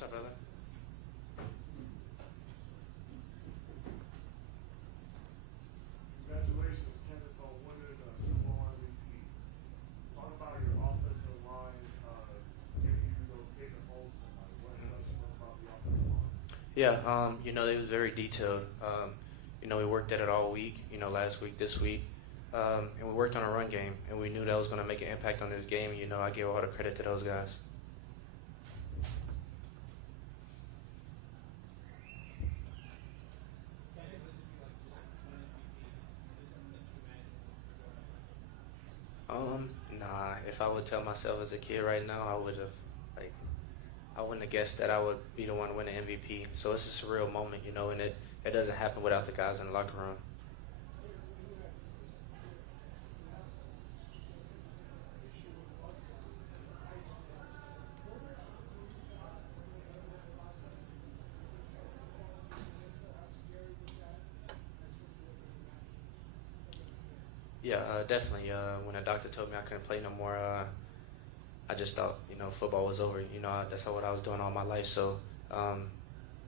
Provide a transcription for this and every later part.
What's up, brother? Congratulations, Kenneth, on winning Super Bowl MVP. Talk about your offensive line giving you those big holes tonight. What does you know about the offensive line? Yeah, it was very detailed. We worked at it all week, last week, this week. And we worked on a run game, and we knew that was going to make an impact on this game. I give all the credit to those guys. Nah, if I would tell myself as a kid right now, I wouldn't have guessed that I would be the one to win the MVP. So it's a surreal moment, and it doesn't happen without the guys in the locker room. Yeah, definitely. When the doctor told me I couldn't play no more, I just thought, football was over. That's what I was doing all my life. So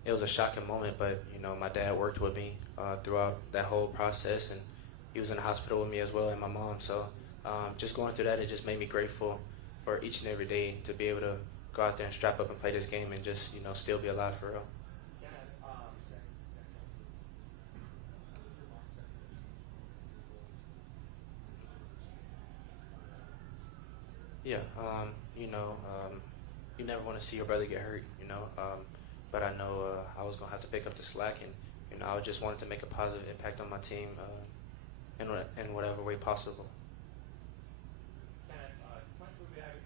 it was a shocking moment, but, my dad worked with me throughout that whole process, and he was in the hospital with me as well, and my mom. So just going through that, it just made me grateful for each and every day to be able to go out there and strap up and play this game and just, still be alive for real. Yeah, you never want to see your brother get hurt, but I know I was going to have to pick up the slack, and, I just wanted to make a positive impact on my team in whatever way possible. Kenneth, it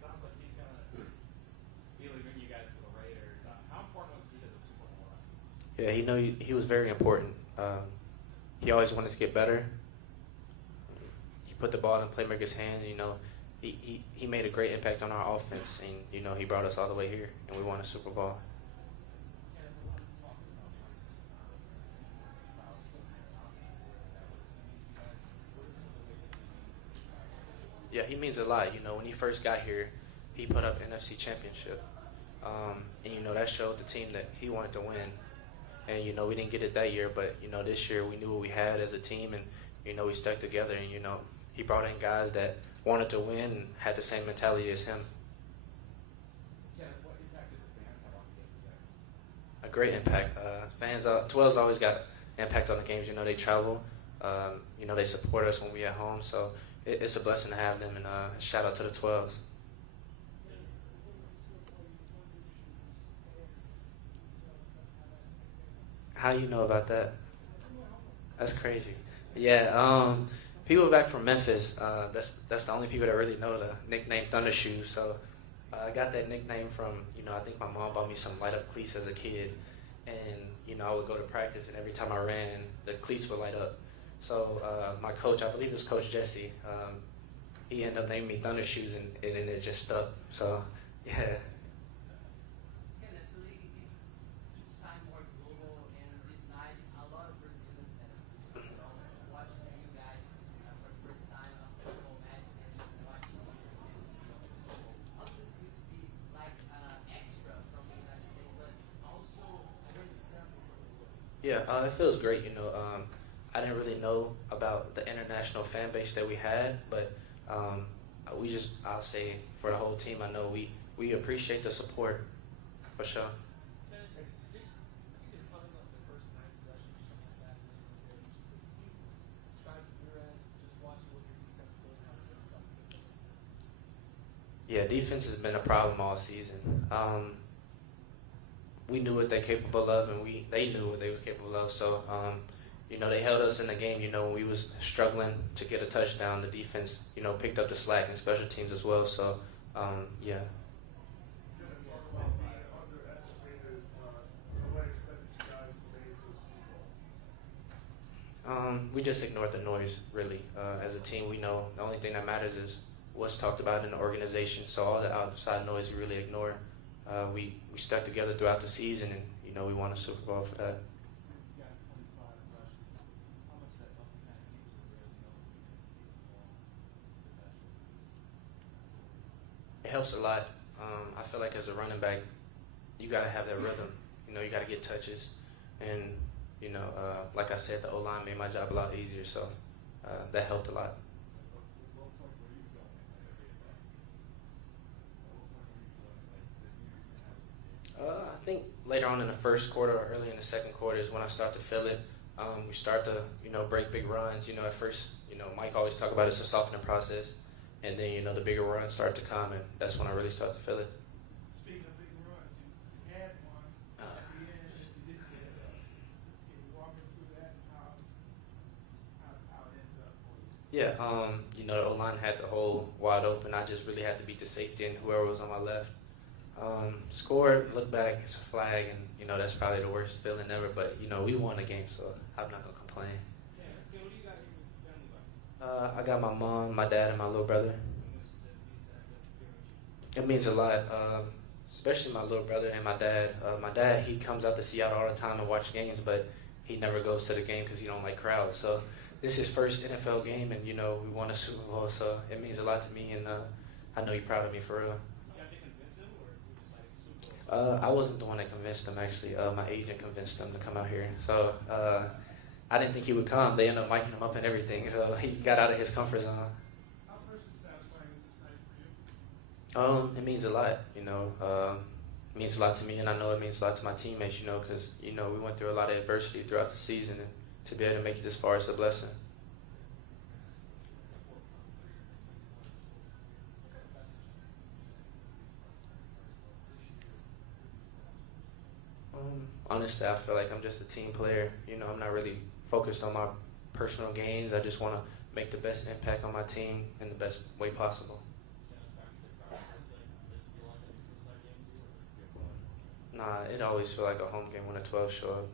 sounds like he's going to be leaving you guys for the Raiders. How important was he to the Super Bowl? Yeah, he was very important. He always wanted to get better. He put the ball in playmakers' hands, He made a great impact on our offense, and he brought us all the way here, and we won a Super Bowl. Yeah, he means a lot. When he first got here, he put up NFC Championship, and that showed the team that he wanted to win. And we didn't get it that year, but this year we knew what we had as a team, and we stuck together, and he brought in guys that wanted to win and had the same mentality as him. Kenneth, what impact did the fans have on the game today? A great impact. 12's always got impact on the games. They travel. They support us when we at home. So it's a blessing to have them, and shout out to the 12s. How you know about that? That's crazy. Yeah, people back from Memphis, that's the only people that really know the nickname Thunder Shoes. So I got that nickname from, I think my mom bought me some light up cleats as a kid. And, I would go to practice, and every time I ran, the cleats would light up. So my coach, I believe it was Coach Jesse, he ended up naming me Thunder Shoes, and then it just stuck. So, yeah. Yeah, it feels great. I didn't really know about the international fan base that we had, but I'll say for the whole team, I know we appreciate the support, for sure. Yeah, defense has been a problem all season. We knew what they're capable of, and they knew what they was capable of. So, they held us in the game. When we was struggling to get a touchdown, the defense, picked up the slack, and special teams as well. So, yeah. We just ignored the noise, really. As a team, we know the only thing that matters is what's talked about in the organization. So all the outside noise we really ignore. We stuck together throughout the season, and we won a Super Bowl for that. It helps a lot. I feel like as a running back, you got to have that rhythm. You know, you got to get touches. And, you know, like I said, the O-line made my job a lot easier, so that helped a lot. I think later on in the first quarter or early in the second quarter is when I start to feel it. We start to, you know, break big runs. You know, at first, you know, Mike always talk about it's a softening process. And then, you know, the bigger runs start to come, and that's when I really start to feel it. Speaking of big runs, you had one at the end that you didn't get. Can you walk us through that and how it ended up for you? Yeah, you know, the O-line had the hole wide open. I just really had to beat the safety and whoever was on my left. Scored, look back, it's a flag, and, you know, that's probably the worst feeling ever. But, you know, we won the game, so I'm not going to complain. Yeah, what do you got here with family life? I got my mom, my dad, and my little brother. It means a lot, especially my little brother and my dad. My dad, he comes out to Seattle all the time to watch games, but he never goes to the game because he don't like crowds. So this is his first NFL game, and, you know, we won a Super Bowl, so it means a lot to me, and I know he's proud of me for real. You have to convince him, or you just like Super Bowl? I wasn't the one that convinced him, actually. My agent convinced him to come out here. So I didn't think he would come. They ended up miking him up and everything, so he got out of his comfort zone. How personally satisfying is this night for you? It means a lot, you know. It means a lot to me, and I know it means a lot to my teammates, you know, because, you know, we went through a lot of adversity throughout the season, and to be able to make it this far is a blessing. Honestly, I feel like I'm just a team player. You know, I'm not really focused on my personal gains. I just want to make the best impact on my team in the best way possible. Nah, it always feel like a home game when the 12 show up.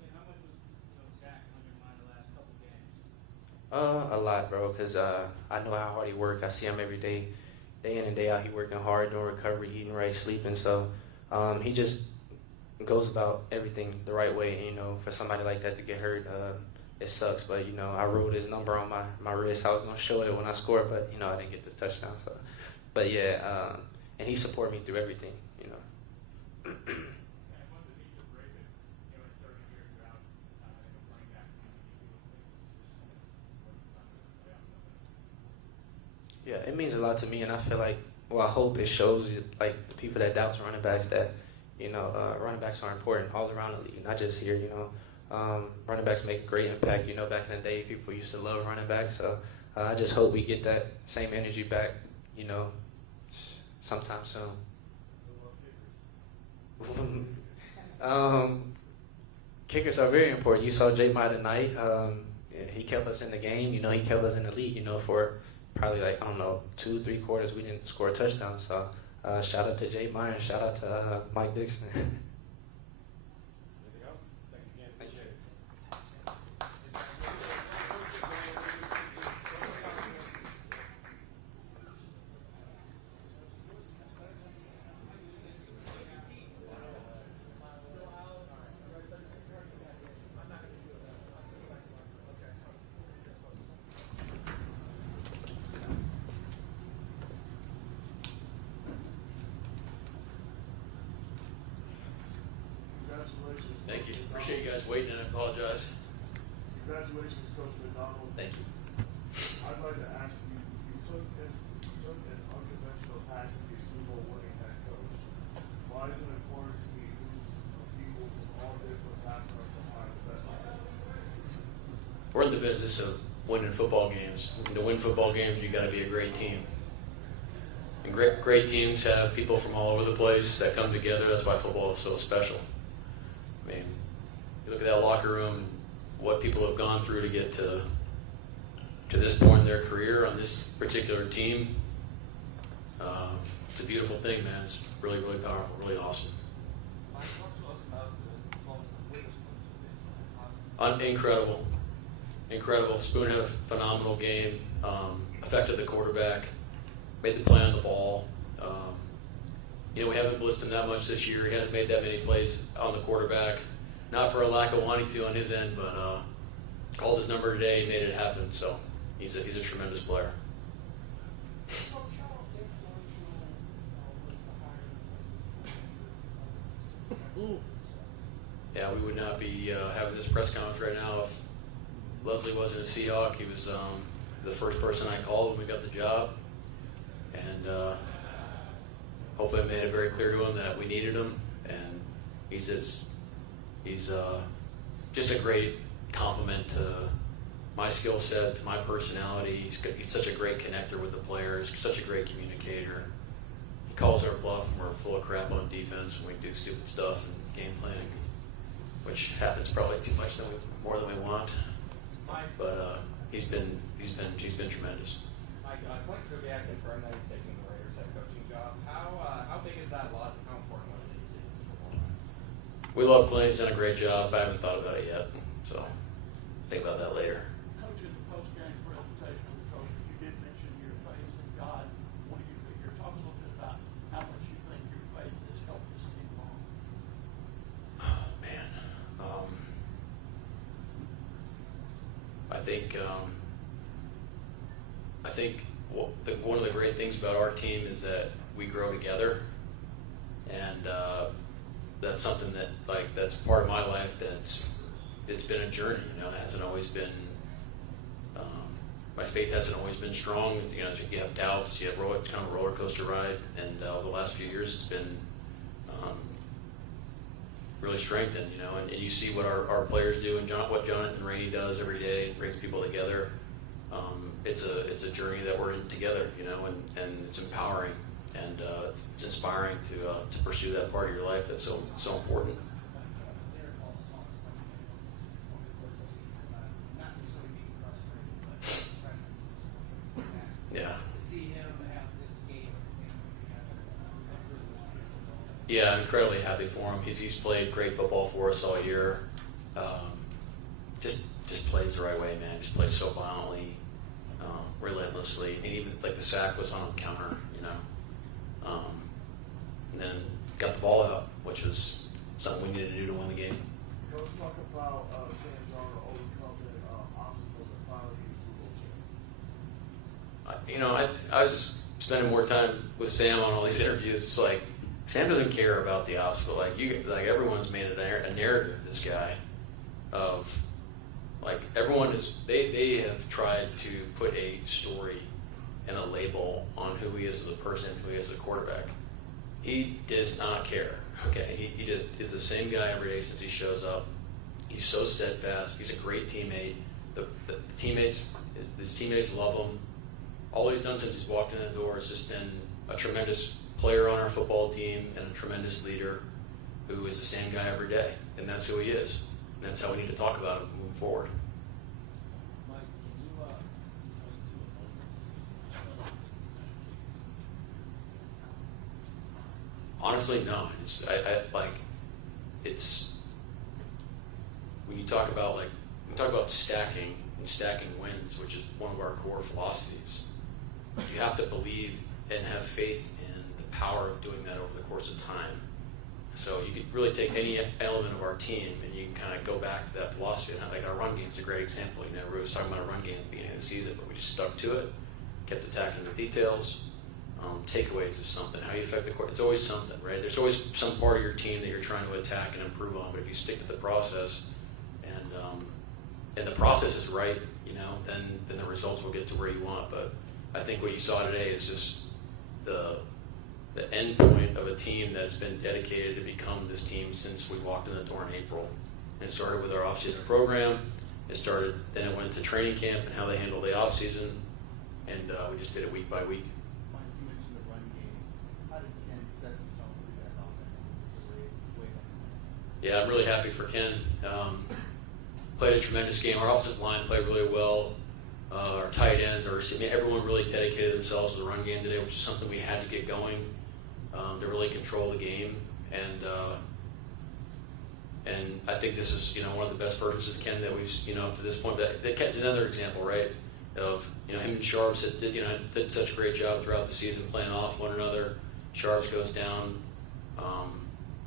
And how much was Zach on your mind the last couple games? A lot, bro, because I know how hard he works. I see him every day, day in and day out. He working hard, doing recovery, eating right, sleeping. So he just goes about everything the right way. And, you know, for somebody like that to get hurt, it sucks. But, you know, I wrote his number on my wrist. I was going to show it when I scored, but, you know, I didn't get the touchdown. So, but, yeah, and he supported me through everything, you know. Yeah, it means a lot to me, and I feel like, well, I hope it shows, like, the people that doubt running backs that, you know, running backs are important all around the league, not just here, you know. Running backs make a great impact. You know, back in the day, people used to love running backs, so I just hope we get that same energy back, you know, sometime soon. Kickers are very important. You saw J. Maya tonight. He kept us in the game. You know, he kept us in the league, you know, for probably, like, I don't know, 2-3 quarters we didn't score a touchdown. So shout out to Jay Meyer and shout out to Mike Dixon. Anything else? Thank you again. Appreciate it. Congratulations. Thank you. Coach Appreciate you McDonald. guys waiting, and I apologize. Congratulations, Coach McDonald. Thank you. I'd like to ask you, you took an unconventional path to be a Super Bowl winning head coach. Why is it important to be people from all different backgrounds to hire the best players? We're in the business of winning football games. And to win football games, you got to be a great team. And great teams have people from all over the place that come together. That's why football is so special. I mean, you look at that locker room, what people have gone through to get to this point in their career on this particular team. It's a beautiful thing, man. It's really, really powerful, really awesome. Mike, talk to us about the performance of Witherspoon. Incredible. Spoon had a phenomenal game. Affected the quarterback. Made the play on the ball. You know, we haven't blitzed him that much this year. He hasn't made that many plays on the quarterback. Not for a lack of wanting to on his end, but called his number today and made it happen. So he's a tremendous player. Coach, how influential was the hiring of Yeah, we would not be having this press conference right now if Leslie wasn't a Seahawk. He was the first person I called when we got the job, and hopefully I made it very clear to him that we needed him. And he's just a great compliment to my skill set, to my personality. He's such a great connector with the players, such a great communicator. He calls our bluff when we're full of crap on defense when we do stupid stuff and game planning, which happens probably too much more than we want. But he's been tremendous. Mike, Clint Kubiak confirmed that he's taking the Raiders head coaching job. How big is that loss and how important was it to the Super Bowl? We love Clint. He's done a great job. I haven't thought about it yet, so think about that later. Coach, in the post-game presentation of the trophy, you did mention your faith in God. What do you think? You're talking a little bit about how much you think your faith has helped this team along. Oh, man. I think one of the great things about our team is that we grow together, and that's something that that's part of my life. It's been a journey. It hasn't always been. My faith hasn't always been strong. You have doubts. You have it's kind of a roller coaster ride, and the last few years it's been really strengthened. And you see what our players do, and what Jonathan Rainey does every day. It brings people together. It's a journey that we're in together, and it's empowering, and it's inspiring to pursue that part of your life that's so important. Yeah. Yeah, I'm incredibly happy for him. He's played great football for us all year. Just plays the right way, man. Just plays so violently, relentlessly, and even the sack was on a counter, and then got the ball out, which was something we needed to do to win the game. Coach, talk about Sam Darnold overcoming obstacles and finally getting Super Bowl champion. I was spending more time with Sam on all these interviews. It's like Sam doesn't care about the obstacle. Everyone's made a narrative. This guy of everyone is they have tried to put a story and a label on who he is as a person, who he is as a quarterback. He does not care. Okay, he just is the same guy every day since he shows up. He's so steadfast. He's a great teammate. His teammates love him. All he's done since he's walked in the door has just been a tremendous player on our football team and a tremendous leader who is the same guy every day. And that's who he is. And that's how we need to talk about him moving forward. Mike, can you point to a moment? Honestly, no. It's when you talk about stacking and stacking wins, which is one of our core philosophies. You have to believe and have faith in the power of doing that over the course of time. So you could really take any element of our team and you can kind of go back to that philosophy. And our run game is a great example. Everybody was talking about a run game at the beginning of the season, but we just stuck to it, kept attacking the details. Takeaways is something. How you affect the court. It's always something, right? There's always some part of your team that you're trying to attack and improve on. But if you stick to the process and the process is right, then the results will get to where you want. But I think what you saw today is just the end point of a team that's been dedicated to become this team since we walked in the door in April. It started with our off-season program. Then it went to training camp and how they handled the off-season, and we just did it week by week. Mike, you mentioned the run game. How did Ken set the tone for that offense? Yeah, I'm really happy for Ken. Played a tremendous game. Our offensive line played really well. Our tight ends, everyone really dedicated themselves to the run game today, which is something we had to get going to really control the game. And I think this is one of the best versions of Ken that we've up to this point. But Ken's another example, right, of him and Sharps did such a great job throughout the season playing off one another. Sharps goes down,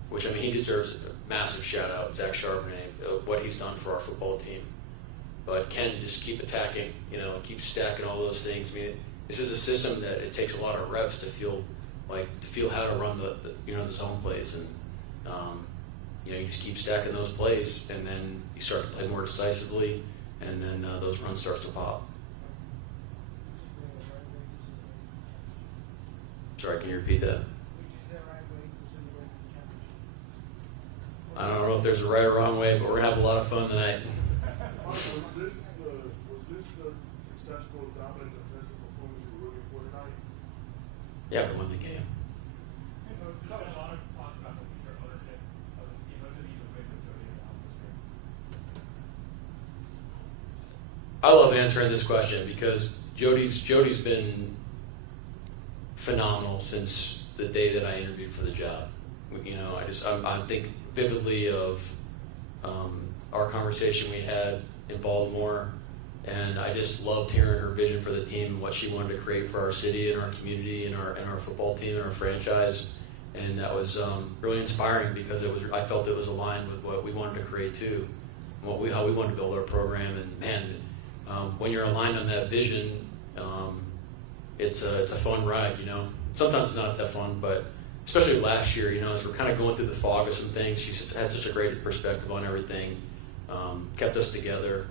which he deserves a massive shout out, Zach Charbonnet, what he's done for our football team. But Ken just keep attacking, keep stacking all those things. This is a system that it takes a lot of reps to feel how to run the zone plays, and you just keep stacking those plays, and then you start to play more decisively, and then those runs start to pop. Sorry, can you repeat that? I don't know if there's a right or wrong way, but we're gonna have a lot of fun tonight. Was this the successful, dominant defensive performance you were looking for tonight? Yeah, we won the game. I love answering this question because Jody's been phenomenal since the day that I interviewed for the job. I think vividly of our conversation we had in Baltimore, and I just loved hearing her vision for the team and what she wanted to create for our city and our community and our football team and our franchise. And that was really inspiring because I felt it was aligned with what we wanted to create too, and how we wanted to build our program. And man, when you're aligned on that vision, it's a fun ride. Sometimes it's not that fun, but especially last year, as we're kind of going through the fog of some things, she just had such a great perspective on everything, kept us together,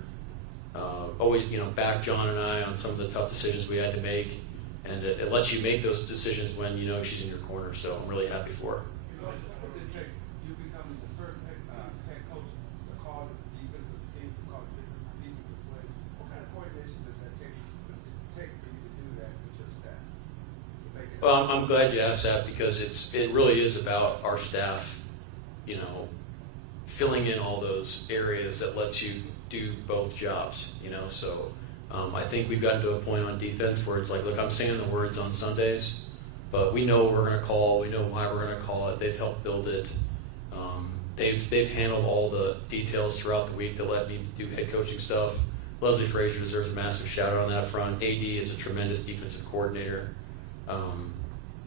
always, backed John and I on some of the tough decisions we had to make, and it lets you make those decisions when she's in your corner. So I'm really happy for her. What did it take you becoming the first head coach to call the defensive scheme, to call different defensive plays? What kind of coordination does that take for you to do that with your staff? Well, I'm glad you asked that because it really is about our staff, filling in all those areas that lets you do both jobs, So I think we've gotten to a point on defense where it's like, look, I'm saying the words on Sundays, but we know what we're going to call. We know why we're going to call it. They've helped build it. They've handled all the details throughout the week that let me do head coaching stuff. Leslie Frazier deserves a massive shout out on that front. AD is a tremendous defensive coordinator.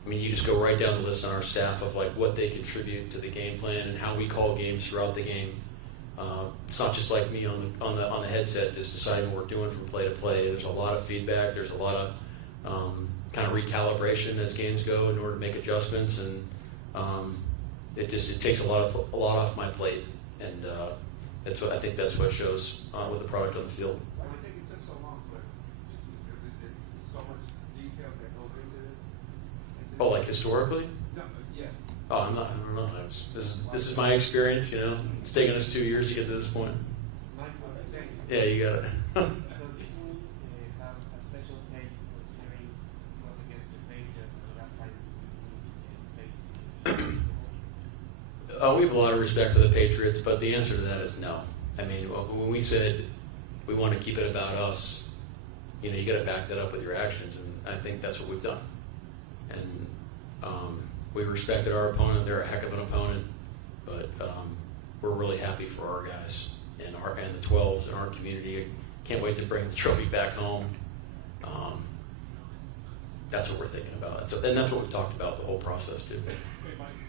You just go right down the list on our staff of like what they contribute to the game plan and how we call games throughout the game. It's not just like me on the headset just deciding what we're doing from play to play. There's a lot of feedback. There's a lot of kind of recalibration as games go in order to make adjustments, and it takes a lot off my plate, and I think that's what shows with the product on the field. Why do you think it took so long? Because it's so much detail that goes into this. Oh, like historically? No, yes. Oh, I don't know. This is my experience. It's taken us 2 years to get to this point. Mike, Yeah, you got it. does this rule have a special taste considering it was against the Patriots the last time you faced? We have a lot of respect for the Patriots, but the answer to that is no. When we said we want to keep it about us, you got to back that up with your actions, and I think that's what we've done. And we respected our opponent; they're a heck of an opponent, but we're really happy for our guys and the 12s in our community. Can't wait to bring the trophy back home. That's what we're thinking about, and that's what we've talked about the whole process too. Hey, Mike, to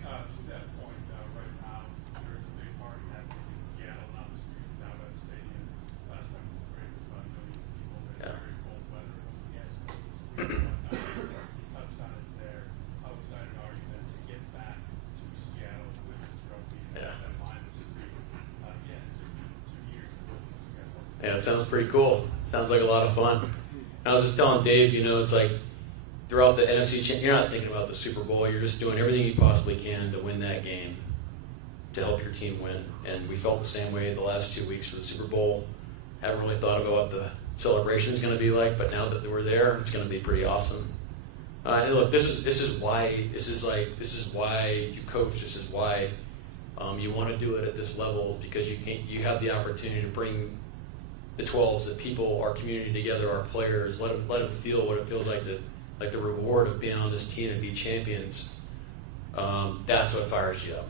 that point, right now, there's a big party happening in Seattle, not the streets of down by the stadium. Last time we were there was about 1 million people there, very cold weather. Yes, you touched on it there. How excited are you then to get back to Seattle with the trophy and that line of streets? Again, just 2 years ago, you guys have. Yeah, it sounds pretty cool. Sounds like a lot of fun. I was just telling Dave, it's like throughout the NFC, you're not thinking about the Super Bowl. You're just doing everything you possibly can to win that game, to help your team win. And we felt the same way the last 2 weeks for the Super Bowl. Haven't really thought about what the celebration is going to be like, but now that we're there, it's going to be pretty awesome. And look, this is why you coach. This is why you want to do it at this level, because you have the opportunity to bring the 12s, the people, our community together, our players, let them feel what it feels like the reward of being on this team and be champions. That's what fires you up.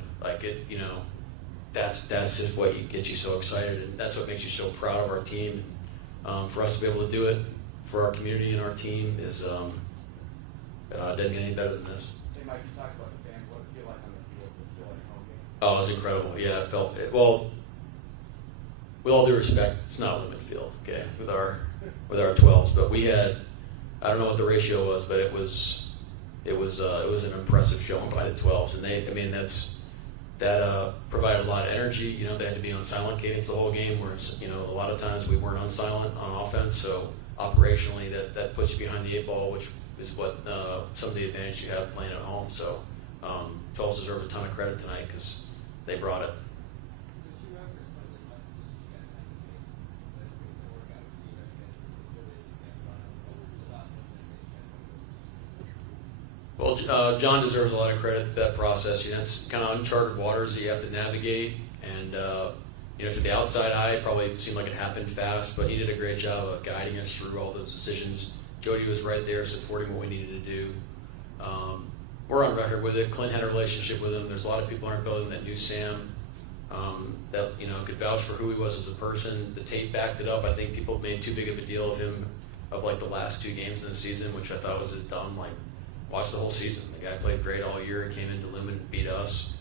That's just what gets you so excited, and that's what makes you so proud of our team. For us to be able to do it for our community and our team is doesn't get any better than this. Hey, Mike, you talked about the fans. What did it feel like on the field? What did it feel like at home game? Oh, it was incredible. Yeah, it felt it. Well, with all due respect, it's not Lemon Field, okay, with our 12s, but we had, I don't know what the ratio was, but it was an impressive showing by the 12s, and that provided a lot of energy. You know, they had to be on silent cadence the whole game, whereas, you know, a lot of times we weren't on silent on offense. So operationally, that puts you behind the 8 ball, which is what some of the advantage you have playing at home. So Tulsa deserves a ton of credit tonight because they brought it. Well, John deserves a lot of credit for that process. You know, it's kind of uncharted waters that you have to navigate, and you know, to the outside eye, it probably seemed like it happened fast, but he did a great job of guiding us through all those decisions. Jody was right there supporting what we needed to do. We're on record with it. Clint had a relationship with him. There's a lot of people in our building that knew Sam, that, you know, could vouch for who he was as a person. The tape backed it up. I think people made too big of a deal of him, of like the last 2 games in the season, which I thought was just dumb. Like, watch the whole season. The guy played great all year. He came into Lumen and beat us.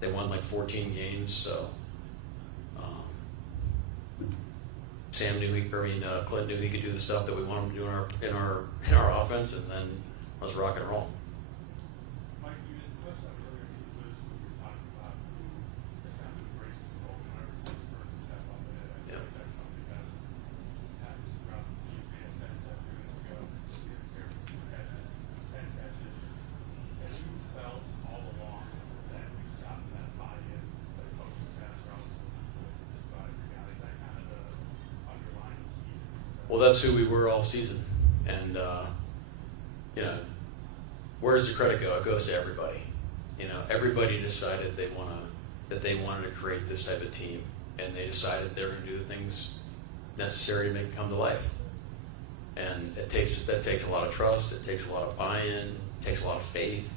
They won like 14 games. So Sam knew Clint knew he could do the stuff that we want him to do in our offense, and then let's rock and roll. Mike, you had touched on earlier in the list when you were talking about who has kind of embraced the role whenever it's his first step up in it. I think that's something that happens throughout the team. JSN's had 2 years ago. He has carries 2 catches, 10 catches. Have you felt all along that you've gotten that buy-in that the coaching staff is just about every guy? Is that kind of the underlying key? Well, that's who we were all season, and you know, where does the credit go? It goes to everybody. You know, everybody decided that they wanted to create this type of team, and they decided they were going to do the things necessary to make it come to life. And that takes a lot of trust. It takes a lot of buy-in. It takes a lot of faith.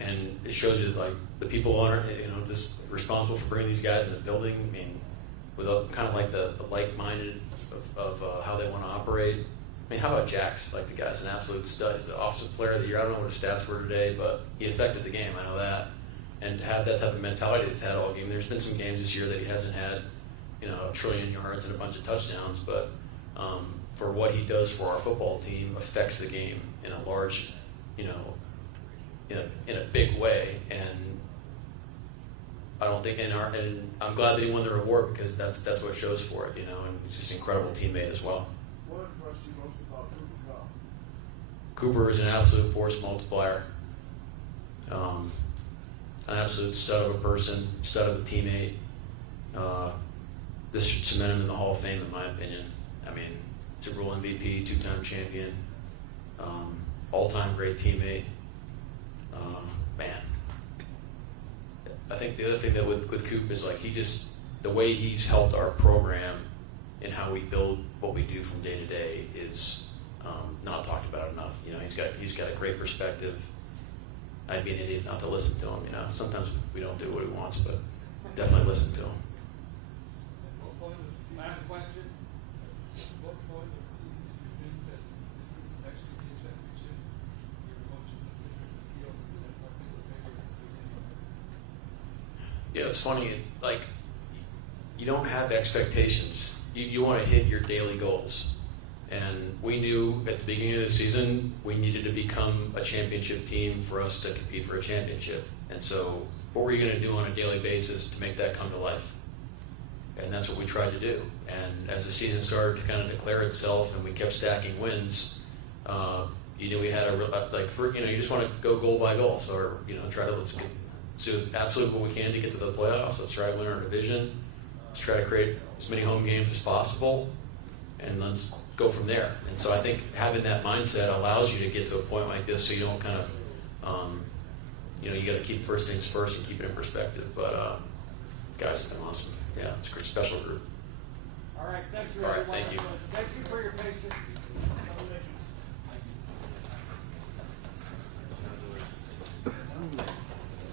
And it shows you, like, the people on, you know, just responsible for bringing these guys in the building. I mean, with kind of like the like-minded of how they want to operate. I mean, how about Jax? Like, the guy's an absolute stud. He's the offensive player of the year. I don't know what his stats were today, but he affected the game. I know that. And to have that type of mentality he's had all game. There's been some games this year that he hasn't had, you know, 1 trillion yards and a bunch of touchdowns, but for what he does for our football team affects the game in a large, you know, in a big way. And I don't think and I'm glad that he won the reward, because that's what shows for it, you know, and he's just an incredible teammate as well. What impressed you most about Cooper Cup? Cooper is an absolute force multiplier. An absolute stud of a person, stud of a teammate. This should cement him in the Hall of Fame, in my opinion. I mean, Super Bowl MVP, 2-time champion, all-time great teammate. Man, I think the other thing that with Coop is, like, the way he's helped our program and how we build what we do from day to day is not talked about enough. You know, he's got a great perspective. I'd be an idiot not to listen to him. You know, sometimes we don't do what he wants, but definitely listen to him. Last question. What point of the season did you think that this could actually be a championship? Your emotion, the skills, and what was maybe the beginning of it? Yeah, it's funny. Like, you don't have expectations. You want to hit your daily goals. And we knew at the beginning of the season we needed to become a championship team for us to compete for a championship. And so what were you going to do on a daily basis to make that come to life? And that's what we tried to do. And as the season started to kind of declare itself and we kept stacking wins, you knew we had you just want to go goal by goal. So, you know, let's do absolutely what we can to get to the playoffs. Let's try to win our division. Let's try to create as many home games as possible. And let's go from there. And so I think having that mindset allows you to get to a point like this, so you don't kind of, you got to keep first things first and keep it in perspective. But guys have been awesome. Yeah, it's a great special group. All right, thank you, All right, everyone. thank you. Thank you for your patience.